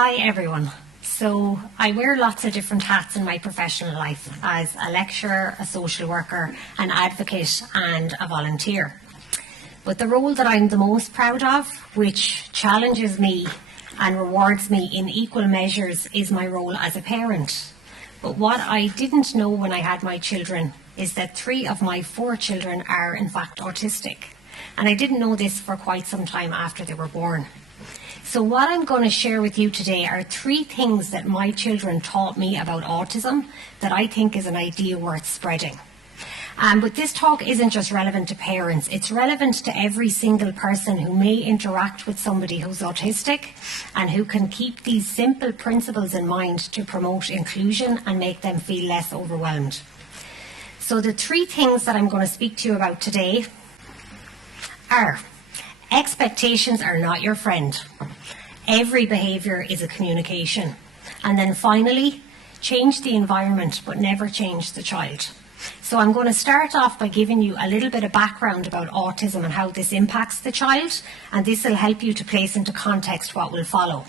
Hi everyone. So I wear lots of different hats in my professional life as a lecturer, a social worker, an advocate and a volunteer. But the role that I'm the most proud of, which challenges me and rewards me in equal measures, is my role as a parent. But what I didn't know when I had my children is that 3 of my 4 children are in fact autistic. And I didn't know this for quite some time after they were born. So what I'm going to share with you today are 3 things that my children taught me about autism that I think is an idea worth spreading. But this talk isn't just relevant to parents, it's relevant to every single person who may interact with somebody who's autistic and who can keep these simple principles in mind to promote inclusion and make them feel less overwhelmed. So the 3 things that I'm going to speak to you about today are: expectations are not your friend. Every behaviour is a communication. And then finally, change the environment but never change the child. So I'm going to start off by giving you a little bit of background about autism and how this impacts the child, and this will help you to place into context what will follow.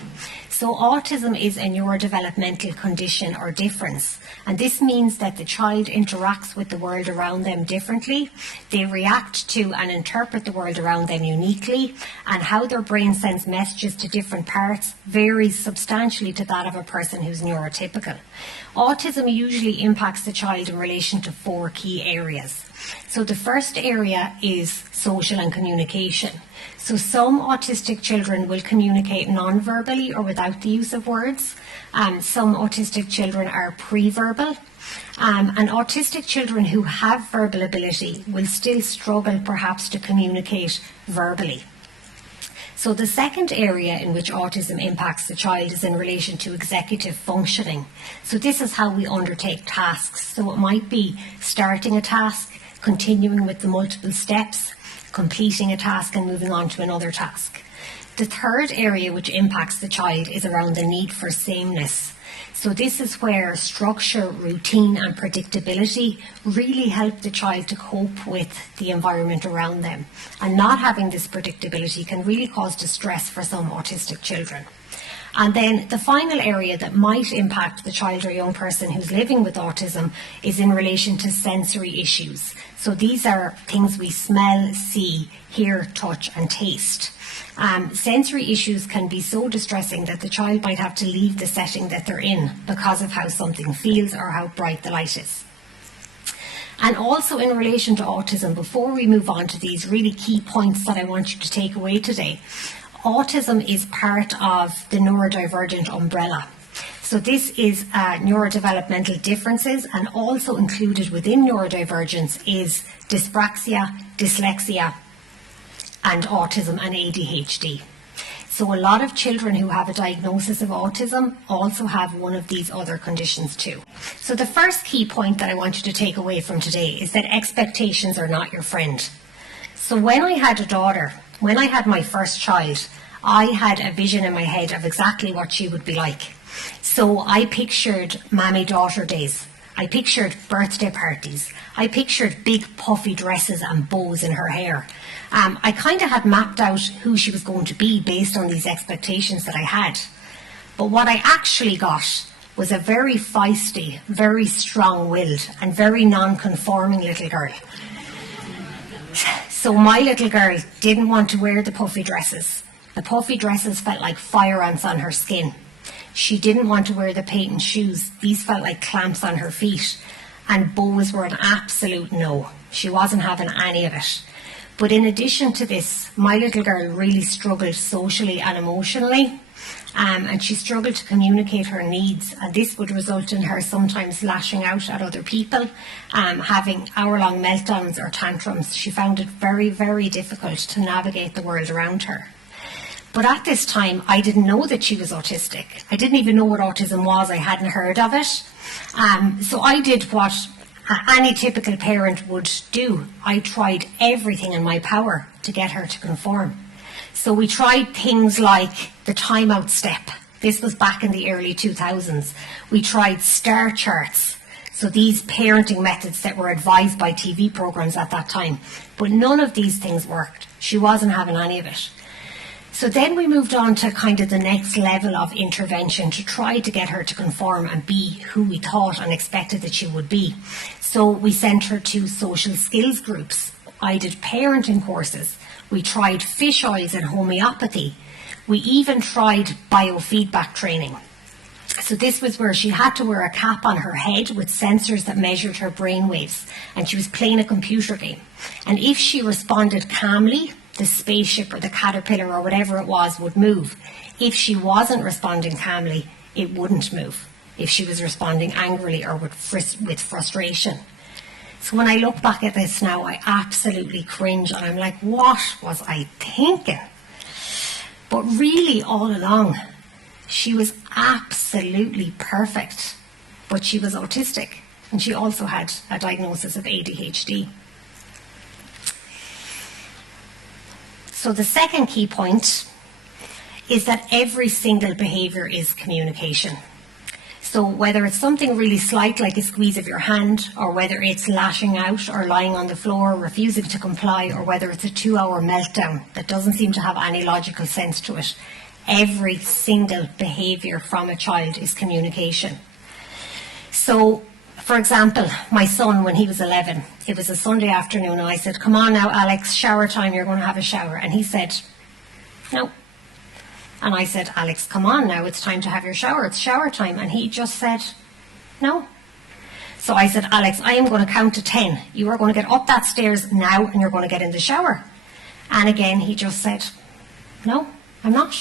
So autism is a neurodevelopmental condition or difference, and this means that the child interacts with the world around them differently. They react to and interpret the world around them uniquely, and how their brain sends messages to different parts varies substantially to that of a person who's neurotypical. Autism usually impacts the child in relation to 4 key areas. So the first area is social and communication. So some autistic children will communicate non-verbally or without the use of words. Some autistic children are pre-verbal. And autistic children who have verbal ability will still struggle perhaps to communicate verbally. So the second area in which autism impacts the child is in relation to executive functioning. So this is how we undertake tasks. So it might be starting a task, continuing with the multiple steps, completing a task and moving on to another task. The third area which impacts the child is around the need for sameness. So this is where structure, routine and predictability really help the child to cope with the environment around them. And not having this predictability can really cause distress for some autistic children. And then the final area that might impact the child or young person who's living with autism is in relation to sensory issues. So these are things we smell, see, hear, touch and taste. Sensory issues can be so distressing that the child might have to leave the setting that they're in because of how something feels or how bright the light is. And also in relation to autism, before we move on to these really key points that I want you to take away today, autism is part of the neurodivergent umbrella. So this is neurodevelopmental differences, and also included within neurodivergence is dyspraxia, dyslexia, and autism and ADHD. So a lot of children who have a diagnosis of autism also have one of these other conditions too. So the first key point that I want you to take away from today is that expectations are not your friend. So when I had a daughter, when I had my first child, I had a vision in my head of exactly what she would be like. So I pictured mammy-daughter days. I pictured birthday parties. I pictured big puffy dresses and bows in her hair. I kind of had mapped out who she was going to be based on these expectations that I had. But what I actually got was a very feisty, very strong-willed and very non-conforming little girl. So my little girl didn't want to wear the puffy dresses. The puffy dresses felt like fire ants on her skin. She didn't want to wear the patent shoes. These felt like clamps on her feet. And bows were an absolute no. She wasn't having any of it. But in addition to this, my little girl really struggled socially and emotionally. And she struggled to communicate her needs, and this would result in her sometimes lashing out at other people, having hour-long meltdowns or tantrums. She found it very, very difficult to navigate the world around her. But at this time, I didn't know that she was autistic. I didn't even know what autism was. I hadn't heard of it. So I did what any typical parent would do. I tried everything in my power to get her to conform. So we tried things like the timeout step. This was back in the early 2000s. We tried star charts. So these parenting methods that were advised by TV programs at that time. But none of these things worked. She wasn't having any of it. So then we moved on to kind of the next level of intervention to try to get her to conform and be who we thought and expected that she would be. So we sent her to social skills groups. I did parenting courses. We tried fish oils and homeopathy. We even tried biofeedback training. So this was where she had to wear a cap on her head with sensors that measured her brain waves, and she was playing a computer game. And if she responded calmly, the spaceship or the caterpillar or whatever it was would move. If she wasn't responding calmly, it wouldn't move. If she was responding angrily or with frustration. So when I look back at this now, I absolutely cringe, and I'm like, what was I thinking? But really, all along, she was absolutely perfect, but she was autistic, and she also had a diagnosis of ADHD. So the second key point is that every single behaviour is communication. So whether it's something really slight like a squeeze of your hand, or whether it's lashing out or lying on the floor, refusing to comply, or whether it's a 2-hour meltdown that doesn't seem to have any logical sense to it, every single behaviour from a child is communication. So, for example, my son, when he was 11, it was a Sunday afternoon, and I said, come on now, Alex, shower time, you're going to have a shower. And he said, no. And I said, Alex, come on now, it's time to have your shower, it's shower time. And he just said, no. So I said, Alex, I am going to count to 10. You are going to get up that stairs now, and you're going to get in the shower. And again, he just said, no, I'm not.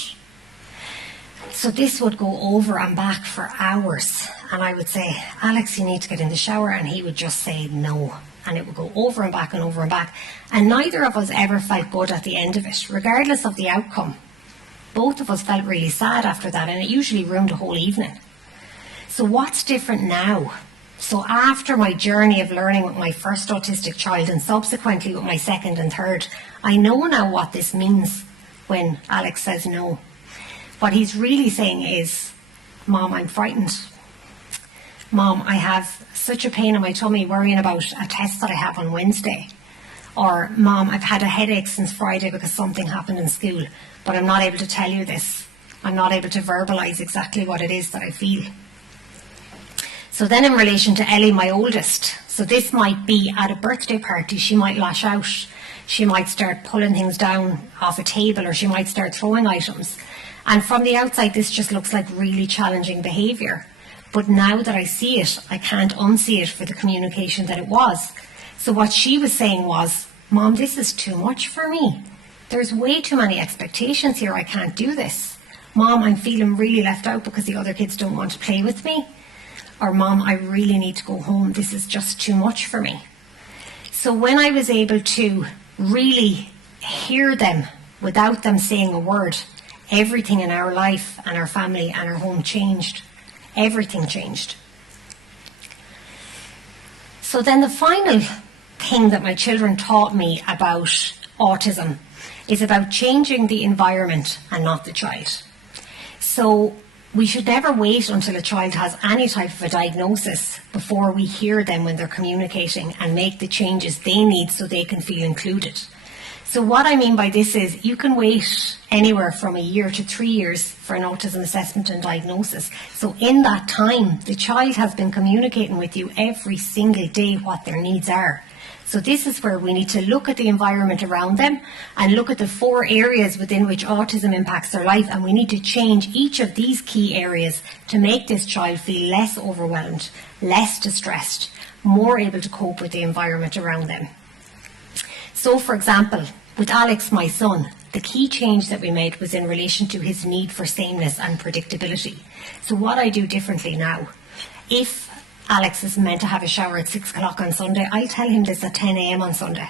So this would go over and back for hours. And I would say, Alex, you need to get in the shower. And he would just say no. And it would go over and back and over and back. And neither of us ever felt good at the end of it, regardless of the outcome. Both of us felt really sad after that, and it usually ruined the whole evening. So what's different now? So after my journey of learning with my first autistic child and subsequently with my second and third, I know now what this means when Alex says no. What he's really saying is, Mom, I'm frightened. Mom, I have such a pain in my tummy worrying about a test that I have on Wednesday. Or, Mom, I've had a headache since Friday because something happened in school, but I'm not able to tell you this. I'm not able to verbalise exactly what it is that I feel. So then in relation to Ellie, my oldest, so this might be at a birthday party, she might lash out. She might start pulling things down off a table, or she might start throwing items. And from the outside, this just looks like really challenging behaviour. But now that I see it, I can't unsee it for the communication that it was. So what she was saying was, Mom, this is too much for me. There's way too many expectations here. I can't do this. Mom, I'm feeling really left out because the other kids don't want to play with me. Or, Mom, I really need to go home. This is just too much for me. So when I was able to really hear them without them saying a word, everything in our life and our family and our home changed. Everything changed. So then the final thing that my children taught me about autism is about changing the environment and not the child. So we should never wait until a child has any type of a diagnosis before we hear them when they're communicating and make the changes they need so they can feel included. So what I mean by this is you can wait anywhere from a year to 3 years for an autism assessment and diagnosis. So in that time, the child has been communicating with you every single day what their needs are. So this is where we need to look at the environment around them and look at the 4 areas within which autism impacts their life, and we need to change each of these key areas to make this child feel less overwhelmed, less distressed, more able to cope with the environment around them. So for example, with Alex, my son, the key change that we made was in relation to his need for sameness and predictability. So what I do differently now, if Alex is meant to have a shower at 6 o'clock on Sunday, I tell him this at 10 a.m. on Sunday.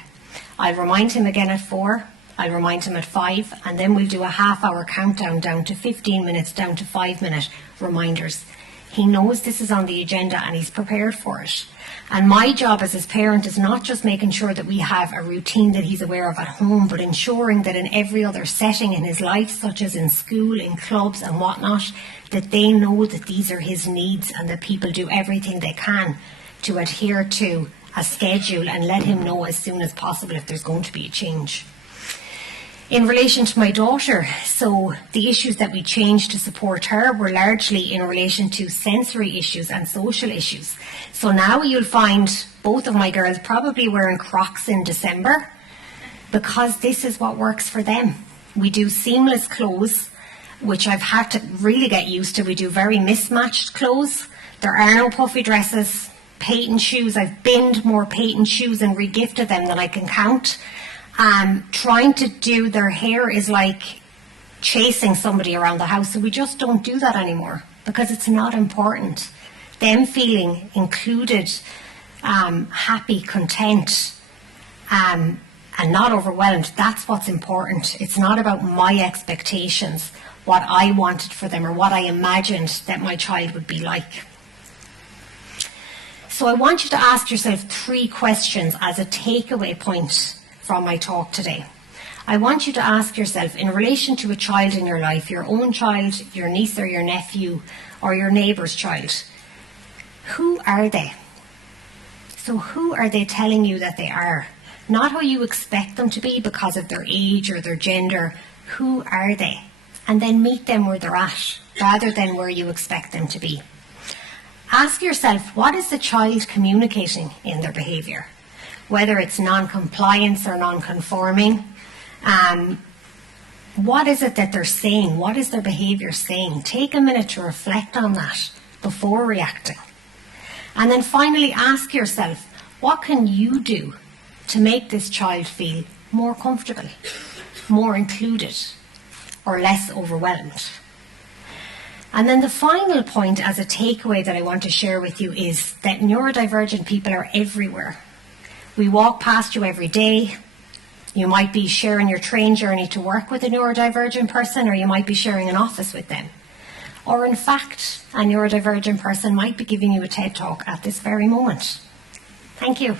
I'll remind him again at 4, I'll remind him at 5, and then we'll do a half-hour countdown down to 15 minutes, down to 5-minute reminders. He knows this is on the agenda and he's prepared for it. And my job as his parent is not just making sure that we have a routine that he's aware of at home, but ensuring that in every other setting in his life, such as in school, in clubs and whatnot, that they know that these are his needs and that people do everything they can to adhere to a schedule and let him know as soon as possible if there's going to be a change. In relation to my daughter, so the issues that we changed to support her were largely in relation to sensory issues and social issues. So now you'll find both of my girls probably wearing Crocs in December because this is what works for them. We do seamless clothes, which I've had to really get used to. We do very mismatched clothes. There are no puffy dresses, patent shoes. I've binned more patent shoes and regifted them than I can count. Trying to do their hair is like chasing somebody around the house. So we just don't do that anymore because it's not important. Them feeling included, happy, content, and not overwhelmed, that's what's important. It's not about my expectations, what I wanted for them or what I imagined that my child would be like. So I want you to ask yourself 3 questions as a takeaway point from my talk today. I want you to ask yourself, in relation to a child in your life, your own child, your niece or your nephew, or your neighbour's child, who are they? So who are they telling you that they are? Not how you expect them to be because of their age or their gender. Who are they? And then meet them where they're at, rather than where you expect them to be. Ask yourself, what is the child communicating in their behaviour? Whether it's non-compliance or non-conforming, what is it that they're saying? What is their behaviour saying? Take a minute to reflect on that before reacting. And then finally ask yourself, what can you do to make this child feel more comfortable, more included, or less overwhelmed? And then the final point as a takeaway that I want to share with you is that neurodivergent people are everywhere. We walk past you every day. You might be sharing your train journey to work with a neurodivergent person, or you might be sharing an office with them. Or in fact, a neurodivergent person might be giving you a TED talk at this very moment. Thank you.